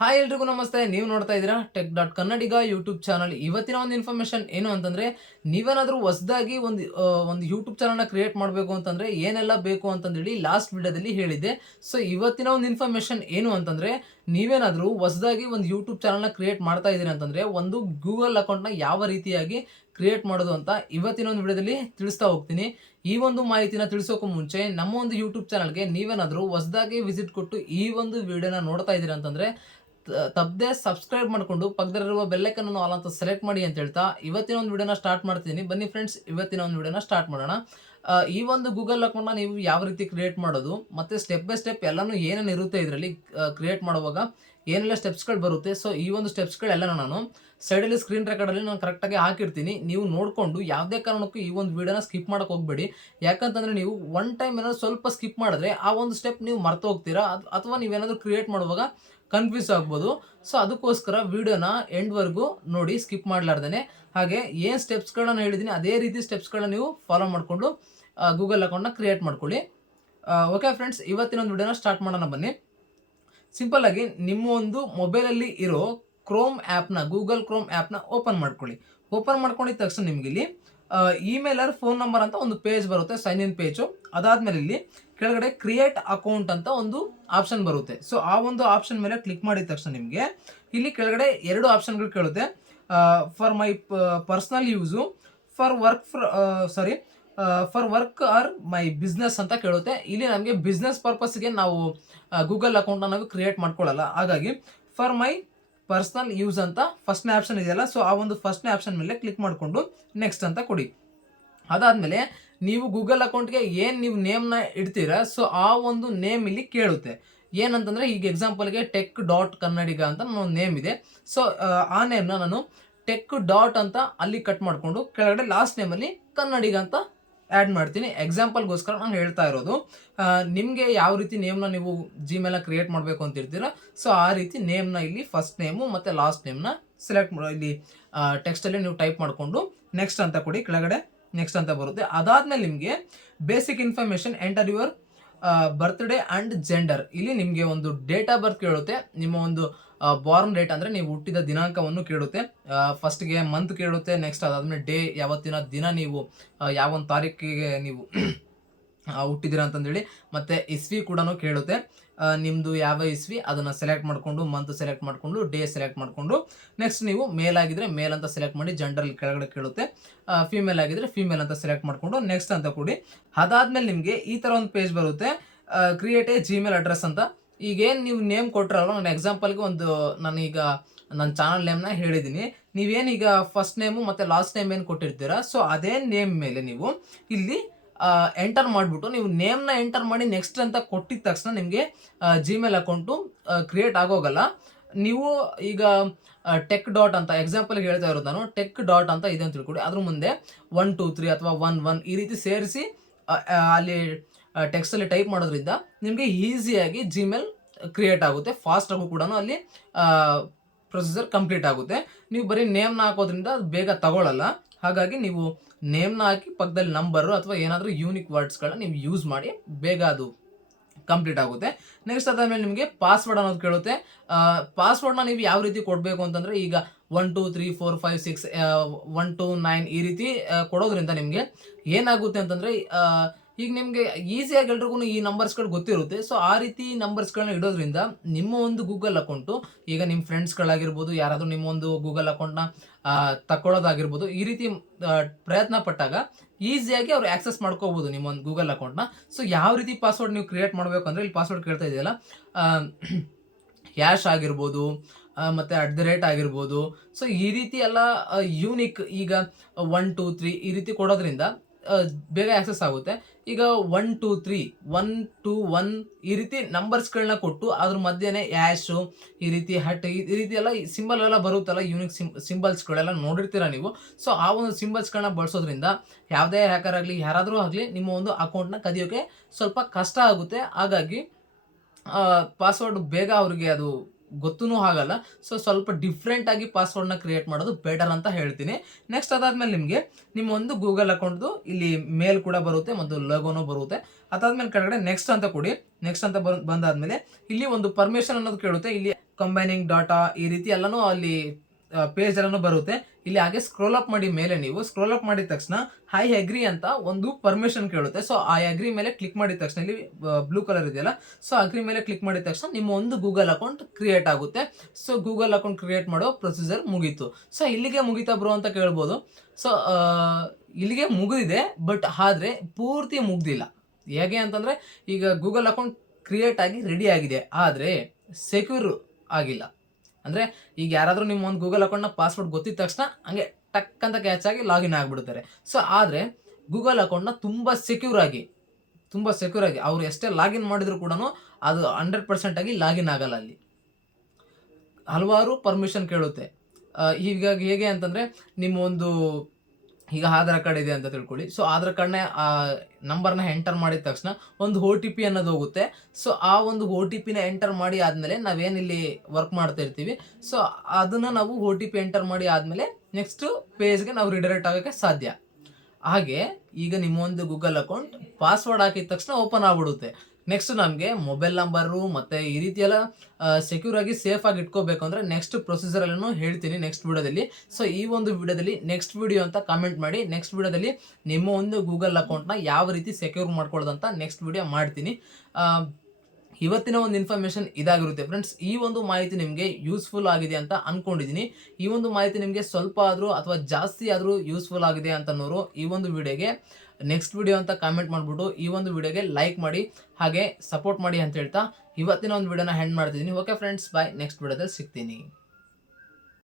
Hi ಎಲ್ರಿಗೂ ನಮಸ್ತೆ. ನೀವು ನೋಡ್ತಾ ಇದ್ದೀರಾ ಟೆಕ್.ಕನ್ನಡಿಗ ಯೂಟ್ಯೂಬ್ ಚಾನಲ್. ಇವತ್ತಿನ ಒಂದು ಇನ್ಫಾರ್ಮೇಷನ್ ಏನು ಅಂತಂದ್ರೆ, ನೀವೇನಾದರೂ ಹೊಸದಾಗಿ ಒಂದು ಯೂಟ್ಯೂಬ್ ಚಾನಲ್‌ನ ಕ್ರಿಯೇಟ್ ಮಾಡಬೇಕು ಅಂತಂದ್ರೆ ಏನೆಲ್ಲ ಬೇಕು ಅಂತಂದೇಳಿ ಲಾಸ್ಟ್ ವಿಡಿಯೋದಲ್ಲಿ ಹೇಳಿದ್ದೆ. ಸೊ ಇವತ್ತಿನ ಒಂದು ಇನ್ಫಾರ್ಮೇಷನ್ ಏನು ಅಂತಂದ್ರೆ, ನೀವೇನಾದರೂ ಹೊಸದಾಗಿ ಒಂದು ಯೂಟ್ಯೂಬ್ ಚಾನಲ್‌ನ ಕ್ರಿಯೇಟ್ ಮಾಡ್ತಾ ಇದ್ದೀರಿ ಅಂತಂದ್ರೆ, ಒಂದು ಗೂಗಲ್ ಅಕೌಂಟ್‌ನ ಯಾವ ರೀತಿಯಾಗಿ ಕ್ರಿಯೇಟ್ ಮಾಡೋದು ಅಂತ ಇವತ್ತಿನ ಒಂದು ವಿಡಿಯೋದಲ್ಲಿ ತಿಳಿಸ್ತಾ ಹೋಗ್ತೀನಿ. ಈ ಒಂದು ಮಾಹಿತಿನ ತಿಳಿಸೋಕ್ಕೂ ಮುಂಚೆ ನಮ್ಮ ಒಂದು ಯೂಟ್ಯೂಬ್ ಚಾನಲ್‌ಗೆ ನೀವೇನಾದರೂ ಹೊಸದಾಗಿ ವಿಸಿಟ್ ಕೊಟ್ಟು ಈ ಒಂದು ವಿಡಿಯೋನ ನೋಡ್ತಾ ಇದ್ದೀರಾ ಅಂತಂದ್ರೆ ತಪ್ಪದೆ ಸಬ್ಸ್ಕ್ರೈಬ್ ಮಾಡ್ಕೊಂಡು ಪಕ್ಕದಲ್ಲಿರುವ ಬೆಲ್ ಐಕಾನ್ ಅನ್ನು ಆಲ್ ಅಂತ ಸೆಲೆಕ್ಟ್ ಮಾಡಿ ಅಂತ ಹೇಳ್ತಾ ಇವತ್ತಿನ ಒಂದು ವಿಡಿಯೋನ ಸ್ಟಾರ್ಟ್ ಮಾಡ್ತೀನಿ. ಬನ್ನಿ ಫ್ರೆಂಡ್ಸ್, ಇವತ್ತಿನ ಒಂದು ವಿಡಿಯೋನ ಸ್ಟಾರ್ಟ್ ಮಾಡೋಣ. ಈ ಒಂದು ಗೂಗಲ್ ಅಕೌಂಟ್‌ನ ನೀವು ಯಾವ ರೀತಿ ಕ್ರಿಯೇಟ್ ಮಾಡೋದು ಮತ್ತೆ ಸ್ಟೆಪ್ ಬೈ ಸ್ಟೆಪ್ ಎಲ್ಲಾನು ಏನೇನು ಇರುತ್ತೆ ಇದರಲ್ಲಿ ಕ್ರಿಯೇಟ್ ಮಾಡುವಾಗ ಏನೆಲ್ಲ ಸ್ಟೆಪ್ಸ್ಗಳು ಬರುತ್ತೆ. ಸೊ ಈ ಒಂದು ಸ್ಟೆಪ್ಸ್ಗಳೆಲ್ಲನೂ ನಾನು ಸೈಡಲ್ಲಿ ಸ್ಕ್ರೀನ್ ರೆಕಾರ್ಡಲ್ಲಿ ನಾನು ಕರೆಕ್ಟಾಗಿ ಹಾಕಿರ್ತೀನಿ. ನೀವು ನೋಡಿಕೊಂಡು ಯಾವುದೇ ಕಾರಣಕ್ಕೂ ಈ ಒಂದು ವಿಡಿಯೋನ ಸ್ಕಿಪ್ ಮಾಡೋಕೆ ಹೋಗಬೇಡಿ. ಯಾಕಂತಂದರೆ ನೀವು ಒನ್ ಟೈಮ್ ಏನಾದರೂ ಸ್ವಲ್ಪ ಸ್ಕಿಪ್ ಮಾಡಿದ್ರೆ ಆ ಒಂದು ಸ್ಟೆಪ್ ನೀವು ಮರ್ತು ಹೋಗ್ತೀರಾ, ಅಥವಾ ನೀವೇನಾದರೂ ಕ್ರಿಯೇಟ್ ಮಾಡುವಾಗ ಕನ್ಫ್ಯೂಸ್ ಆಗ್ಬೋದು. ಸೊ ಅದಕ್ಕೋಸ್ಕರ ವಿಡಿಯೋನ ಎಂಡ್ವರೆಗೂ ನೋಡಿ, ಸ್ಕಿಪ್ ಮಾಡಲಾರ್ದೇ. ಹಾಗೆ ಏನು ಸ್ಟೆಪ್ಸ್ಗಳನ್ನ ಹೇಳಿದ್ದೀನಿ ಅದೇ ರೀತಿ ಸ್ಟೆಪ್ಸ್ಗಳನ್ನ ನೀವು ಫಾಲೋ ಮಾಡಿಕೊಂಡು ಗೂಗಲ್ ಅಕೌಂಟ್ನ ಕ್ರಿಯೇಟ್ ಮಾಡ್ಕೊಳ್ಳಿ. ಓಕೆ ಫ್ರೆಂಡ್ಸ್, ಇವತ್ತಿನ ಒಂದು ವಿಡಿಯೋನ ಸ್ಟಾರ್ಟ್ ಮಾಡೋಣ ಬನ್ನಿ. ಸಿಂಪಲ್ ಆಗಿ ನಿಮ್ಮ ಒಂದು ಮೊಬೈಲಲ್ಲಿ ಇರೋ ಗೂಗಲ್ ಕ್ರೋಮ್ ಆ್ಯಪ್ನ ಓಪನ್ ಮಾಡ್ಕೊಳ್ಳಿ. ಓಪನ್ ಮಾಡ್ಕೊಂಡಿದ್ದ ತಕ್ಷಣ ನಿಮ್ಗೆ ಇಲ್ಲಿ ಇಮೇಲರ್ ಫೋನ್ ನಂಬರ್ ಅಂತ ಒಂದು ಪೇಜ್ ಬರುತ್ತೆ, ಸೈನ್ ಇನ್ ಪೇಜು. ಅದಾದ್ಮೇಲೆ ಇಲ್ಲಿ ಕೆಳಗಡೆ ಕ್ರಿಯೇಟ್ ಅಕೌಂಟ್ ಅಂತ ಒಂದು ಆಪ್ಷನ್ ಬರುತ್ತೆ. ಸೊ ಆ ಒಂದು ಆಪ್ಷನ್ ಮೇಲೆ ಕ್ಲಿಕ್ ಮಾಡಿದ ತಕ್ಷಣ ನಿಮಗೆ ಇಲ್ಲಿ ಕೆಳಗಡೆ ಎರಡು ಆಪ್ಷನ್ಗಳು ಕೇಳುತ್ತೆ. For my personal use, for work R my business ಅಂತ ಕೇಳುತ್ತೆ. ಇಲ್ಲಿ ನಮಗೆ ಬಿಸ್ನೆಸ್ ಪರ್ಪಸ್ಗೆ ನಾವು ಗೂಗಲ್ ಅಕೌಂಟ್ನ ನಾವು ಕ್ರಿಯೇಟ್ ಮಾಡ್ಕೊಳ್ಳಲ್ಲ. ಹಾಗಾಗಿ ಫಾರ್ ಮೈ ಪರ್ಸನಲ್ ಯೂಸ್ ಅಂತ ಫಸ್ಟ್ನೇ ಆಪ್ಷನ್ ಇದೆಯಲ್ಲ, ಸೊ ಆ ಒಂದು ಫಸ್ಟ್ನೇ ಆಪ್ಷನ್ ಮೇಲೆ ಕ್ಲಿಕ್ ಮಾಡಿಕೊಂಡು ನೆಕ್ಸ್ಟ್ ಅಂತ ಕೊಡಿ. ಅದಾದಮೇಲೆ ನೀವು ಗೂಗಲ್ ಅಕೌಂಟ್ಗೆ ಏನು ನೀವು ನೇಮ್ನ ಇಡ್ತೀರಾ, ಸೊ ಆ ಒಂದು ನೇಮ್ ಇಲ್ಲಿ ಕೇಳುತ್ತೆ. ಏನಂತಂದರೆ ಈಗ ಎಕ್ಸಾಂಪಲ್ಗೆ ಟೆಕ್.ಕನ್ನಡಿಗ ಅಂತ ನನ್ನ ನೇಮ್ ಇದೆ. ಸೊ ಆ ನೇಮ್ನ ನಾನು ಟೆಕ್ ಅಂತ ಅಲ್ಲಿ ಕಟ್ ಮಾಡಿಕೊಂಡು ಕೆಳಗಡೆ ಲಾಸ್ಟ್ ನೇಮಲ್ಲಿ ಕನ್ನಡಿಗ ಅಂತ ಆ್ಯಡ್ ಮಾಡ್ತೀನಿ. ಎಕ್ಸಾಂಪಲ್ಗೋಸ್ಕರ ನಾನು ಹೇಳ್ತಾ ಇರೋದು. ನಿಮಗೆ ಯಾವ ರೀತಿ ನೇಮ್ನ ನೀವು ಜಿಮೇಲ್ನ ಕ್ರಿಯೇಟ್ ಮಾಡಬೇಕು ಅಂತ ಇರ್ತೀರಾ, ಸೊ ಆ ರೀತಿ ನೇಮ್ನ ಇಲ್ಲಿ ಫಸ್ಟ್ ನೇಮು ಮತ್ತು ಲಾಸ್ಟ್ ನೇಮ್ನ ಸೆಲೆಕ್ಟ್ ಇಲ್ಲಿ ಟೆಕ್ಸ್ಟಲ್ಲಿ ನೀವು ಟೈಪ್ ಮಾಡಿಕೊಂಡು ನೆಕ್ಸ್ಟ್ ಅಂತ ಕೊಡಿ. ಕೆಳಗಡೆ ನೆಕ್ಸ್ಟ್ ಅಂತ ಬರುತ್ತೆ. ಅದಾದ್ಮೇಲೆ ನಿಮಗೆ basic information enter your birthday and gender. ಇಲ್ಲಿ ನಿಮಗೆ ಒಂದು ಡೇಟ್ ಆಫ್ ಬರ್ತ್ ಕೇಳುತ್ತೆ. ನಿಮ್ಮ ಒಂದು ಬಾರ್ನ್ ಡೇಟ್ ಅಂದರೆ ನೀವು ಹುಟ್ಟಿದ ದಿನಾಂಕವನ್ನು ಕೇಳುತ್ತೆ. ಫಸ್ಟ್ಗೆ ಮಂತ್ ಕೇಳುತ್ತೆ. ನೆಕ್ಸ್ಟ್ ಅದಾದ್ಮೇಲೆ ಡೇ, ಯಾವತ್ತಿನ ದಿನ ನೀವು ಯಾವ ಒಂದು ತಾರೀಕಿಗೆ ನೀವು ಹುಟ್ಟಿದ್ದೀರಾ ಅಂತಂದೇಳಿ. ಮತ್ತು ಇಸ್ವಿ ಕೂಡ ಕೇಳುತ್ತೆ. ನಿಮ್ಮದು ಯಾವ ಇಸ್ವಿ ಅದನ್ನು ಸೆಲೆಕ್ಟ್ ಮಾಡಿಕೊಂಡು ಮಂತ್ ಸೆಲೆಕ್ಟ್ ಮಾಡಿಕೊಂಡು ಡೇ ಸೆಲೆಕ್ಟ್ ಮಾಡಿಕೊಂಡು ನೆಕ್ಸ್ಟ್ ನೀವು ಮೇಲ್ ಆಗಿದ್ರೆ ಮೇಲ್ ಅಂತ ಸೆಲೆಕ್ಟ್ ಮಾಡಿ ಜೆಂಡರ್ ಕೆಳಗಡೆ ಕೇಳುತ್ತೆ. ಫೀಮೇಲ್ ಆಗಿದ್ರೆ ಫೀಮೇಲ್ ಅಂತ ಸೆಲೆಕ್ಟ್ ಮಾಡಿಕೊಂಡು ನೆಕ್ಸ್ಟ್ ಅಂತ ಕೊಡಿ. ಅದಾದ್ಮೇಲೆ ನಿಮಗೆ ಈ ಥರ ಒಂದು ಪೇಜ್ ಬರುತ್ತೆ, ಕ್ರಿಯೇಟ್ ಎ ಜಿಮೇಲ್ ಅಡ್ರೆಸ್ ಅಂತ. ಈಗೇನು ನೀವು ನೇಮ್ ಕೊಟ್ಟಿರಲ್ಲ, ನಾನು ಎಕ್ಸಾಂಪಲ್ಗೆ ನಾನೀಗ ನನ್ನ ಚಾನಲ್ ನೇಮ್ನ ಹೇಳಿದ್ದೀನಿ. ನೀವೇನೀಗ ಫಸ್ಟ್ ನೇಮು ಮತ್ತು ಲಾಸ್ಟ್ ನೇಮ್ ಏನು ಕೊಟ್ಟಿರ್ತೀರಾ, ಸೊ ಅದೇ ನೇಮ್ ಮೇಲೆ ನೀವು ಇಲ್ಲಿ ಎಂಟರ್ ಮಾಡಿಬಿಟ್ಟು ನೀವು ನೇಮ್ನ ಎಂಟರ್ ಮಾಡಿ ನೆಕ್ಸ್ಟ್ ಅಂತ ಕೊಟ್ಟಿದ ತಕ್ಷಣ ನಿಮಗೆ ಜಿಮೇಲ್ ಅಕೌಂಟು ಕ್ರಿಯೇಟ್ ಆಗೋಗಲ್ಲ. ನೀವು ಈಗ ಟೆಕ್ ಅಂತ ಎಕ್ಸಾಂಪಲ್ಗೆ ಹೇಳ್ತಾ ಇರೋದು ನಾನು, ಟೆಕ್ ಅಂತ ಇದೆ ಅಂತ ತಿಳ್ಕೊಡಿ. ಅದ್ರ ಮುಂದೆ 1 2 3 ಅಥವಾ 1 1 ಈ ರೀತಿ ಸೇರಿಸಿ ಅಲ್ಲಿ ಟೆಕ್ಸ್ಟಲ್ಲಿ ಟೈಪ್ ಮಾಡೋದ್ರಿಂದ ನಿಮಗೆ ಈಸಿಯಾಗಿ ಜಿಮೇಲ್ ಕ್ರಿಯೇಟ್ ಆಗುತ್ತೆ. ಫಾಸ್ಟಾಗೂ ಕೂಡ ಅಲ್ಲಿ ಪ್ರೊಸೀಜರ್ ಕಂಪ್ಲೀಟ್ ಆಗುತ್ತೆ. ನೀವು ಬರೀ ನೇಮ್ನ ಹಾಕೋದ್ರಿಂದ ಅದು ಬೇಗ ತಗೊಳ್ಳಲ್ಲ. ಹಾಗಾಗಿ ನೀವು ನೇಮ್ನ ಹಾಕಿ ಪಕ್ಕದಲ್ಲಿ ನಂಬರು ಅಥವಾ ಏನಾದರೂ ಯೂನಿಕ್ ವರ್ಡ್ಸ್ಗಳನ್ನ ನೀವು ಯೂಸ್ ಮಾಡಿ ಬೇಗ ಅದು ಕಂಪ್ಲೀಟ್ ಆಗುತ್ತೆ. ನೆಕ್ಸ್ಟ್ ಅದಾದಮೇಲೆ ನಿಮಗೆ ಪಾಸ್ವರ್ಡ್ ಅನ್ನೋದು ಕೇಳುತ್ತೆ. ಪಾಸ್ವರ್ಡ್ನ ನೀವು ಯಾವ ರೀತಿ ಕೊಡಬೇಕು ಅಂತಂದರೆ, ಈಗ 1 2 3 4 5 6 1 2 9 ಈ ರೀತಿ ಕೊಡೋದ್ರಿಂದ ನಿಮಗೆ ಏನಾಗುತ್ತೆ ಅಂತಂದರೆ, ಈಗ ನಿಮಗೆ ಈಸಿಯಾಗಿ ಎಲ್ರಿಗೂ ಈ ನಂಬರ್ಸ್ಗಳು ಗೊತ್ತಿರುತ್ತೆ. ಸೊ ಆ ರೀತಿ ನಂಬರ್ಸ್ಗಳನ್ನ ಇಡೋದ್ರಿಂದ ನಿಮ್ಮ ಒಂದು ಗೂಗಲ್ ಅಕೌಂಟು, ಈಗ ನಿಮ್ಮ ಫ್ರೆಂಡ್ಸ್ಗಳಾಗಿರ್ಬೋದು, ಯಾರಾದರೂ ನಿಮ್ಮ ಒಂದು ಗೂಗಲ್ ಅಕೌಂಟ್ನ ತಗೊಳ್ಳೋದಾಗಿರ್ಬೋದು, ಈ ರೀತಿ ಪ್ರಯತ್ನ ಪಟ್ಟಾಗ ಈಸಿಯಾಗಿ ಅವ್ರು ಆ್ಯಕ್ಸೆಸ್ ಮಾಡ್ಕೋಬೋದು ನಿಮ್ಮ ಒಂದು ಗೂಗಲ್ ಅಕೌಂಟ್ನ. ಸೊ ಯಾವ ರೀತಿ ಪಾಸ್ವರ್ಡ್ ನೀವು ಕ್ರಿಯೇಟ್ ಮಾಡಬೇಕು ಅಂದರೆ, ಇಲ್ಲಿ ಪಾಸ್ವರ್ಡ್ ಕೇಳ್ತಾ ಇದೆಯಲ್ಲ, ಹ್ಯಾಶ್ ಆಗಿರ್ಬೋದು ಮತ್ತು @ ಆಗಿರ್ಬೋದು. ಸೊ ಈ ರೀತಿ ಎಲ್ಲ ಯೂನಿಕ್, ಈಗ 1 2 3 ಈ ರೀತಿ ಕೊಡೋದ್ರಿಂದ ಬೇಗ ಆ್ಯಕ್ಸೆಸ್ ಆಗುತ್ತೆ. ಈಗ 1 2 3 1 2 1 ಈ ರೀತಿ ನಂಬರ್ಸ್ಗಳನ್ನ ಕೊಟ್ಟು ಅದ್ರ ಮಧ್ಯೆನೇ ಹ್ಯಾಶು, ಈ ರೀತಿ ಈ ರೀತಿ ಎಲ್ಲ ಸಿಂಬಲ್ ಎಲ್ಲ ಬರುತ್ತಲ್ಲ, ಯೂನಿಕ್ ಸಿಂಬಲ್ಸ್ಗಳೆಲ್ಲ ನೋಡಿರ್ತೀರ ನೀವು. ಸೊ ಆ ಒಂದು ಸಿಂಬಲ್ಸ್ಗಳನ್ನ ಬಳಸೋದ್ರಿಂದ ಯಾವುದೇ ಹ್ಯಾಕರ್ ಆಗಲಿ ಯಾರಾದರೂ ಆಗಲಿ ನಿಮ್ಮ ಒಂದು ಅಕೌಂಟ್ನ ಕದಿಯೋಕ್ಕೆ ಸ್ವಲ್ಪ ಕಷ್ಟ ಆಗುತ್ತೆ. ಹಾಗಾಗಿ ಪಾಸ್ವರ್ಡ್ ಬೇಗ ಅವ್ರಿಗೆ ಅದು ಗೊತ್ತೂ ಆಗಲ್ಲ. ಸೊ ಸ್ವಲ್ಪ ಡಿಫ್ರೆಂಟಾಗಿ ಪಾಸ್ವರ್ಡ್ನ ಕ್ರಿಯೇಟ್ ಮಾಡೋದು ಬೆಟರ್ ಅಂತ ಹೇಳ್ತೀನಿ. ನೆಕ್ಸ್ಟ್ ಅದಾದ್ಮೇಲೆ ನಿಮಗೆ ನಿಮ್ಮ ಒಂದು ಗೂಗಲ್ ಅಕೌಂಟ್ದು ಇಲ್ಲಿ ಮೇಲ್ ಕೂಡ ಬರುತ್ತೆ ಮತ್ತು ಲೋಗೋನೂ ಬರುತ್ತೆ. ಅದಾದ್ಮೇಲೆ ಕೆಳಗಡೆ ನೆಕ್ಸ್ಟ್ ಅಂತ ಕೊಡಿ. ನೆಕ್ಸ್ಟ್ ಅಂತ ಬಂದಾದ್ಮೇಲೆ ಇಲ್ಲಿ ಒಂದು ಪರ್ಮಿಷನ್ ಅನ್ನೋದು ಕೇಳುತ್ತೆ. ಇಲ್ಲಿ ಕಂಬೈನಿಂಗ್ ಡಾಟಾ ಈ ರೀತಿ ಎಲ್ಲನೂ ಅಲ್ಲಿ ಪೇಜ್ ಎಲ್ಲನೂ ಬರುತ್ತೆ. ಇಲ್ಲಿ ಹಾಗೆ ಸ್ಕ್ರೋಲ್ ಅಪ್ ಮಾಡಿ ಮೇಲೆ ನೀವು ಸ್ಕ್ರೋಲ್ ಅಪ್ ಮಾಡಿದ ತಕ್ಷಣ ಐ ಅಗ್ರಿ ಅಂತ ಒಂದು ಪರ್ಮಿಷನ್ ಕೇಳುತ್ತೆ. ಸೊ ಐ ಅಗ್ರಿ ಮೇಲೆ ಕ್ಲಿಕ್ ಮಾಡಿದ ತಕ್ಷಣ ಇಲ್ಲಿ ಬ್ಲೂ ಕಲರ್ ಇದೆಯಲ್ಲ, ಸೊ ಅಗ್ರಿ ಮೇಲೆ ಕ್ಲಿಕ್ ಮಾಡಿದ ತಕ್ಷಣ ನಿಮ್ಮ ಒಂದು ಗೂಗಲ್ ಅಕೌಂಟ್ ಕ್ರಿಯೇಟ್ ಆಗುತ್ತೆ. ಸೊ ಗೂಗಲ್ ಅಕೌಂಟ್ ಕ್ರಿಯೇಟ್ ಮಾಡೋ ಪ್ರೊಸೀಜರ್ ಮುಗೀತು. ಸೊ ಇಲ್ಲಿಗೆ ಮುಗೀತಾ ಬ್ರೋ ಅಂತ ಕೇಳ್ಬೋದು. ಸೊ ಇಲ್ಲಿಗೆ ಮುಗಿದಿದೆ, ಬಟ್ ಆದರೆ ಪೂರ್ತಿ ಮುಗ್ದಿಲ್ಲ. ಹೇಗೆ ಅಂತಂದರೆ, ಈಗ ಗೂಗಲ್ ಅಕೌಂಟ್ ಕ್ರಿಯೇಟ್ ಆಗಿ ರೆಡಿ ಆಗಿದೆ, ಆದರೆ ಸೆಕ್ಯೂರ್ ಆಗಿಲ್ಲ. ಅಂದರೆ ಈಗ ಯಾರಾದರೂ ನಿಮ್ಮ ಒಂದು ಗೂಗಲ್ ಅಕೌಂಟ್ನ ಪಾಸ್ವರ್ಡ್ ಗೊತ್ತಿದ ತಕ್ಷಣ ಹಂಗೆ ಟಕ್ ಅಂತ ಕ್ಯಾಚ್ ಆಗಿ ಲಾಗಿನ್ ಆಗಿಬಿಡ್ತಾರೆ. ಸೊ ಆದರೆ ಗೂಗಲ್ ಅಕೌಂಟ್ನ ತುಂಬ ಸೆಕ್ಯೂರ್ ಆಗಿ ಅವ್ರು ಎಷ್ಟೇ ಲಾಗಿನ್ ಮಾಡಿದ್ರು ಕೂಡ ಅದು 100% ಆಗಿ ಲಾಗಿನ್ ಆಗಲ್ಲ. ಅಲ್ಲಿ ಹಲವಾರು ಪರ್ಮಿಷನ್ ಕೇಳುತ್ತೆ. ಹೀಗಾಗಿ ಹೇಗೆ ಅಂತಂದರೆ, ನಿಮ್ಮ ಒಂದು ಈಗ ಆಧಾರ್ ಕಾರ್ಡ್ ಇದೆ ಅಂತ ತಿಳ್ಕೊಳ್ಳಿ. ಸೊ ಆಧಾರ್ ಕಾರ್ಡ್ನ ನಂಬರ್ನ ಎಂಟರ್ ಮಾಡಿದ ತಕ್ಷಣ ಒಂದು OTP ಅನ್ನೋದು ಹೋಗುತ್ತೆ. ಸೊ ಆ ಒಂದು OTPನ ಎಂಟರ್ ಮಾಡಿ ಆದಮೇಲೆ ನಾವೇನಿಲ್ಲಿ ವರ್ಕ್ ಮಾಡ್ತಾ ಇರ್ತೀವಿ, ಸೊ ಅದನ್ನು ನಾವು OTP ಎಂಟರ್ ಮಾಡಿ ಆದಮೇಲೆ ನೆಕ್ಸ್ಟ್ ಪೇಜ್ಗೆ ನಾವು ರಿಡೈರೆಕ್ಟ್ ಆಗೋಕ್ಕೆ ಸಾಧ್ಯ. ಹಾಗೆ ಈಗ ನಿಮ್ಮ ಒಂದು ಗೂಗಲ್ ಅಕೌಂಟ್ ಪಾಸ್ವರ್ಡ್ ಹಾಕಿದ ತಕ್ಷಣ ಓಪನ್ ಆಗ್ಬಿಡುತ್ತೆ. ನೆಕ್ಸ್ಟ್ ನಮಗೆ ಮೊಬೈಲ್ ನಂಬರು ಮತ್ತು ಈ ರೀತಿ ಎಲ್ಲ ಸೆಕ್ಯೂರ್ ಆಗಿ ಸೇಫ್ ಆಗಿ ಇಟ್ಕೋಬೇಕು ಅಂದರೆ ನೆಕ್ಸ್ಟ್ ಪ್ರೊಸೀಜರಲ್ಲೂ ಹೇಳ್ತೀನಿ ನೆಕ್ಸ್ಟ್ ವಿಡಿಯೋದಲ್ಲಿ. ಸೊ ಈ ಒಂದು ವಿಡಿಯೋದಲ್ಲಿ ನೆಕ್ಸ್ಟ್ ವಿಡಿಯೋ ಅಂತ ಕಾಮೆಂಟ್ ಮಾಡಿ. ನೆಕ್ಸ್ಟ್ ವಿಡಿಯೋದಲ್ಲಿ ನಿಮ್ಮ ಒಂದು ಗೂಗಲ್ ಅಕೌಂಟ್ನ ಯಾವ ರೀತಿ ಸೆಕ್ಯೂರ್ ಮಾಡ್ಕೊಳ್ಳೋದಂತ ನೆಕ್ಸ್ಟ್ ವಿಡಿಯೋ ಮಾಡ್ತೀನಿ. ಇವತ್ತಿನ ಒಂದು ಇನ್ಫಾರ್ಮೇಷನ್ ಇದಾಗಿರುತ್ತೆ ಫ್ರೆಂಡ್ಸ್. ಈ ಒಂದು ಮಾಹಿತಿ ನಿಮಗೆ ಯೂಸ್ಫುಲ್ ಆಗಿದೆ ಅಂತ ಅಂದ್ಕೊಂಡಿದ್ದೀನಿ. ಈ ಒಂದು ಮಾಹಿತಿ ನಿಮಗೆ ಸ್ವಲ್ಪ ಆದರೂ ಅಥವಾ ಜಾಸ್ತಿ ಆದರೂ ಯೂಸ್ಫುಲ್ ಆಗಿದೆ ಅಂತನೋರು ಈ ಒಂದು ವಿಡಿಯೋಗೆ ನೆಕ್ಸ್ಟ್ ವಿಡಿಯೋ ಅಂತ ಕಾಮೆಂಟ್ ಮಾಡಿಬಿಟ್ಟು ಈ ಒಂದು ವಿಡಿಯೋಗೆ ಲೈಕ್ ಮಾಡಿ, ಹಾಗೆ ಸಪೋರ್ಟ್ ಮಾಡಿ ಅಂತ ಹೇಳ್ತಾ ಇವತ್ತಿನ ಒಂದು ವಿಡಿಯೋನ ಹೆಂಡ್ ಮಾಡ್ತಿದ್ದೀನಿ. ಓಕೆ ಫ್ರೆಂಡ್ಸ್, ಬಾಯ್. ನೆಕ್ಸ್ಟ್ ವಿಡಿಯೋದಲ್ಲಿ ಸಿಗ್ತೀನಿ.